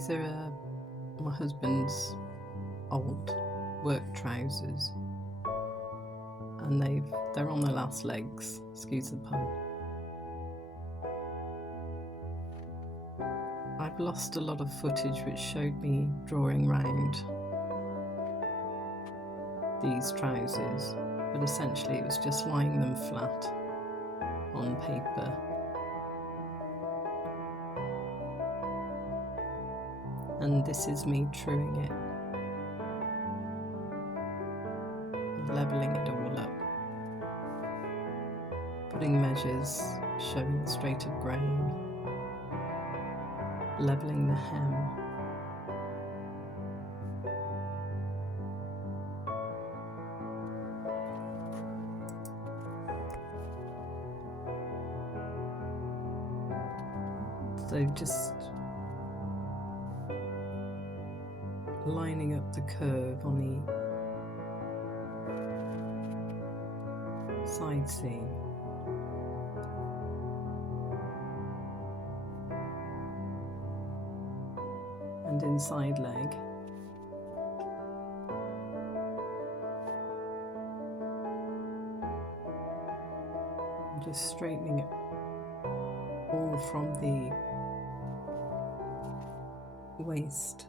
These are my husband's old work trousers, and they're on their last legs, excuse the pun. I've lost a lot of footage which showed me drawing round these trousers, but essentially it was just lying them flat on paper. And this is me truing it, levelling it all up, putting measures, showing the straight of grain, levelling the hem. So just lining up the curve on the side seam. And inside leg. And just straightening it all from the waist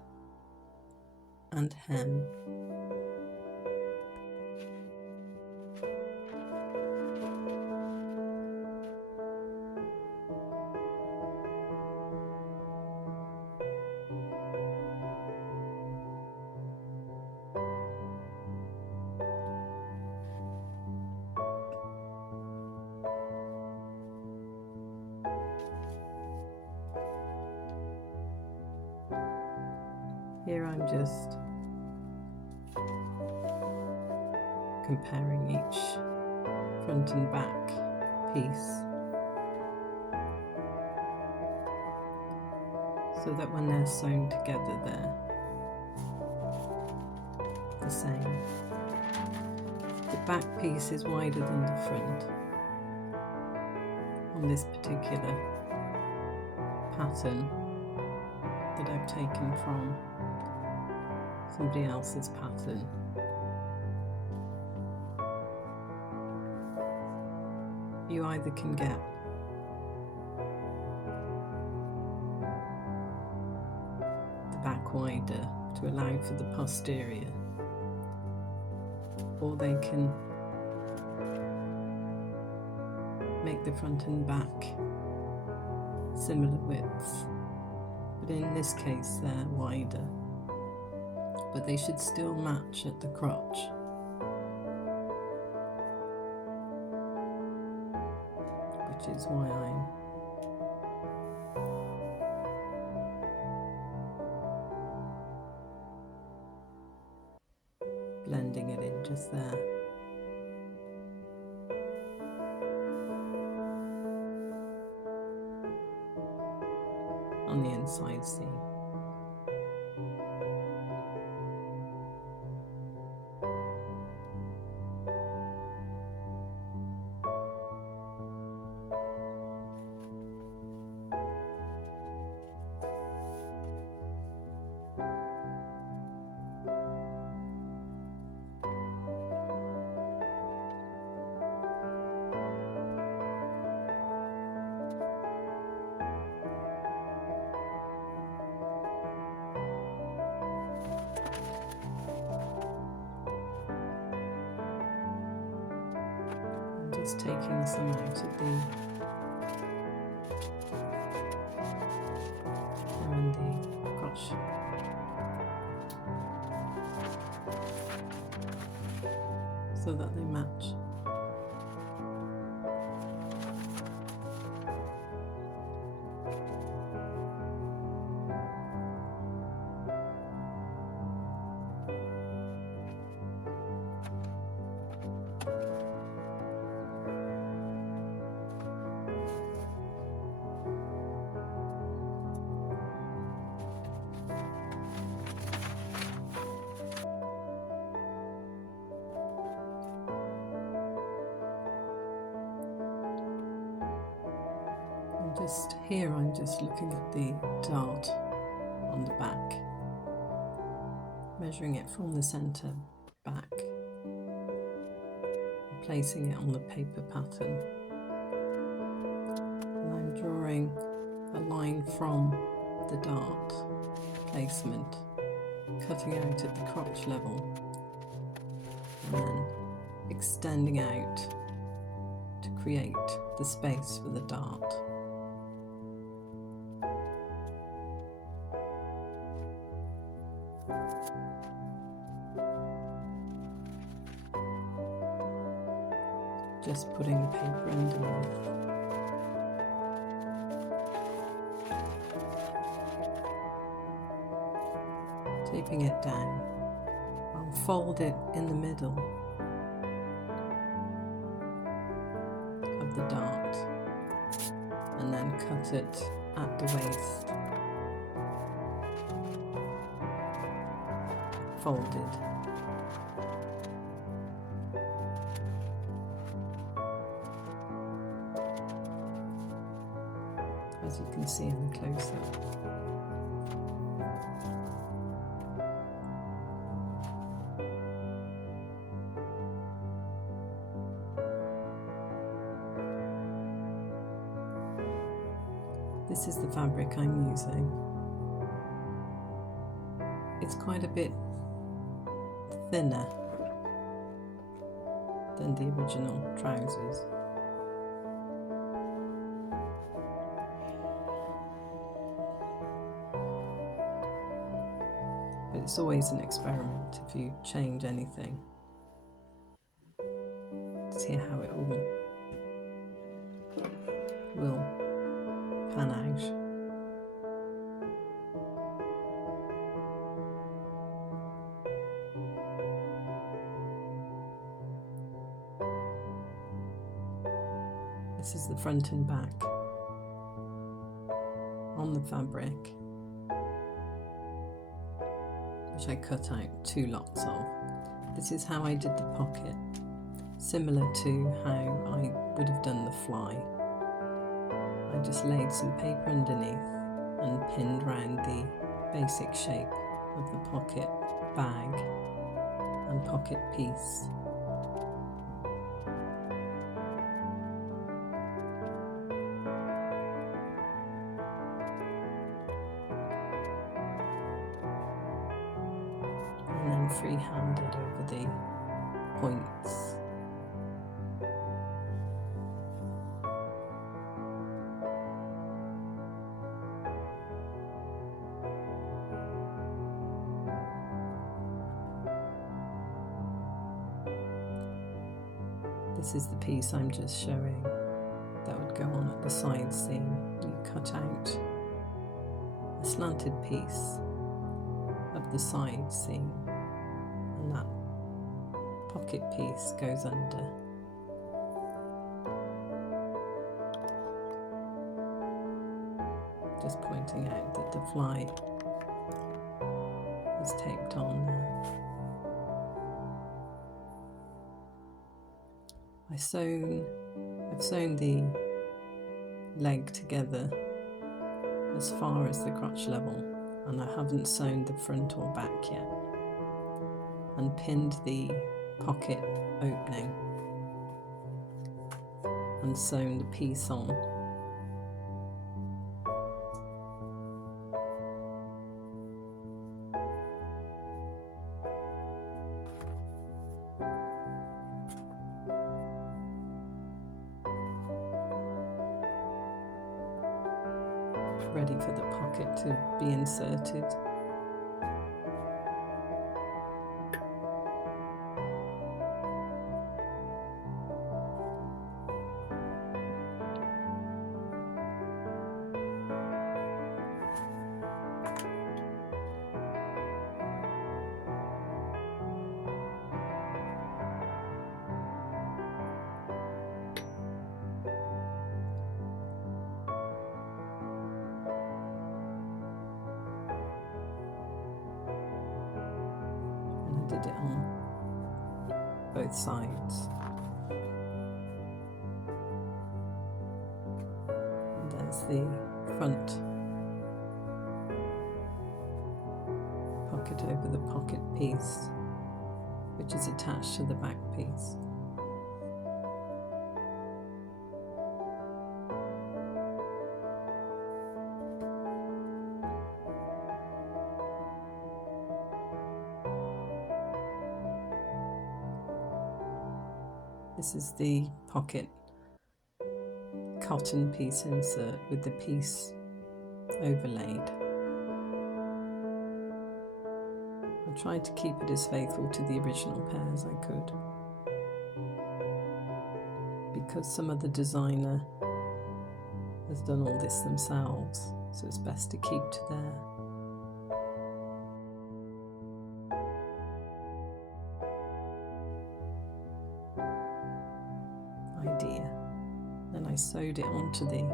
and hem. Here I'm just comparing each front and back piece so that when they're sewn together they're the same. The back piece is wider than the front on this particular pattern that I've taken from somebody else's pattern. You either can get the back wider to allow for the posterior, or they can make the front and back similar widths, but in this case they're wider, but they should still match at the crotch. Which is why I'm blending it in just there. On the inside seam. Just taking some out of the hem and the crotch, so that they match. I'm just looking at the dart on the back, measuring it from the centre back, placing it on the paper pattern. And I'm drawing a line from the dart placement, cutting out at the crotch level and then extending out to create the space for the dart. Just putting the paper underneath. Taping it down. I'll fold it in the middle of the dart and then cut it at the waist, folded. As you can see in the close-up. This is the fabric I'm using. It's quite a bit thinner than the original trousers. But it's always an experiment if you change anything. See how it all will pan out. This is the front and back on the fabric, which I cut out 2 lots of. This is how I did the pocket, similar to how I would have done the fly. I just laid some paper underneath and pinned round the basic shape of the pocket bag and pocket piece. And then free-handed over the points. This is the piece I'm just showing that would go on at the side seam. You cut out a slanted piece of the side seam and that pocket piece goes under. Just pointing out that the fly is taped on there. I've sewn the leg together as far as the crotch level, and I haven't sewn the front or back yet, and pinned the pocket opening and sewn the piece on. Ready for the pocket to be inserted. Did it on both sides. And there's the front pocket over the pocket piece, which is attached to the back piece. This is the pocket cotton piece insert with the piece overlaid. I tried to keep it as faithful to the original pair as I could, because some of the designer has done all this themselves, so it's best to keep to their idea. Then I sewed it onto the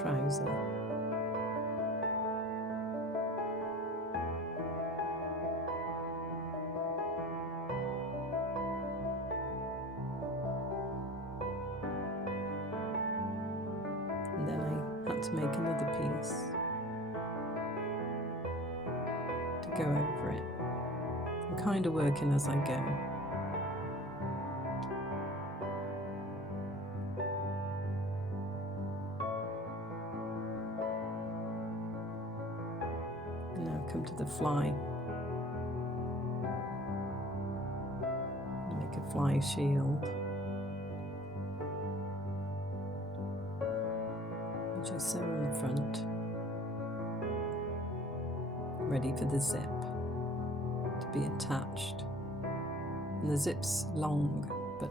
trouser. And then I had to make another piece to go over it. I'm kind of working as I go. Come to the fly. Make a fly shield, which I sew on the front, ready for the zip to be attached. And the zip's long, but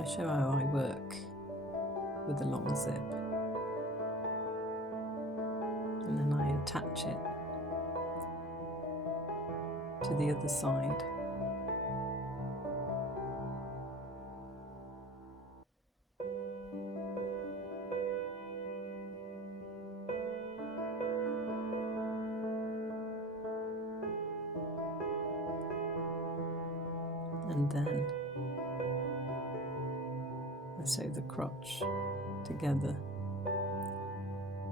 I show how I work with the long zip, and then I attach it to the other side. And then I sew the crotch together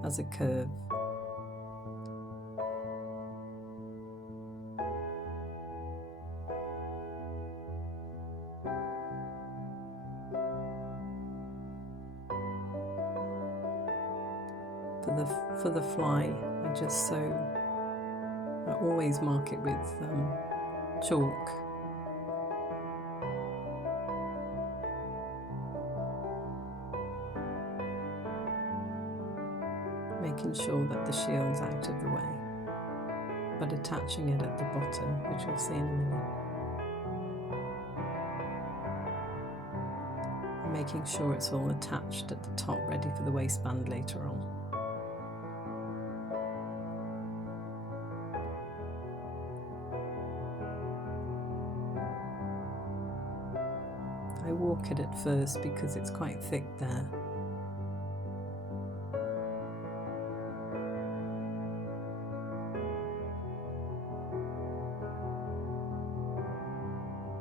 as a curve. For the fly, I just sew, I always mark it with chalk. Making sure that the shield's out of the way, but attaching it at the bottom, which we'll see in a minute. And making sure it's all attached at the top, ready for the waistband later on. I walk it at first because it's quite thick there.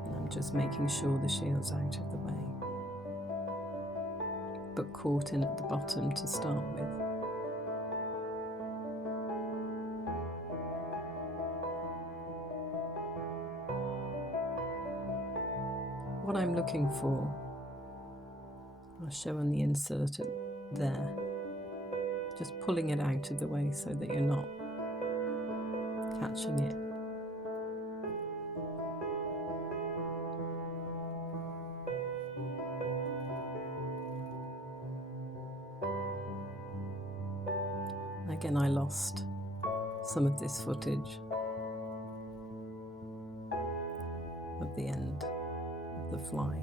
And I'm just making sure the shield's out of the way, but caught in at the bottom to start with. What I'm looking for, I'll show on the insert there, just pulling it out of the way so that you're not catching it. Again, I lost some of this footage of the end of the fly.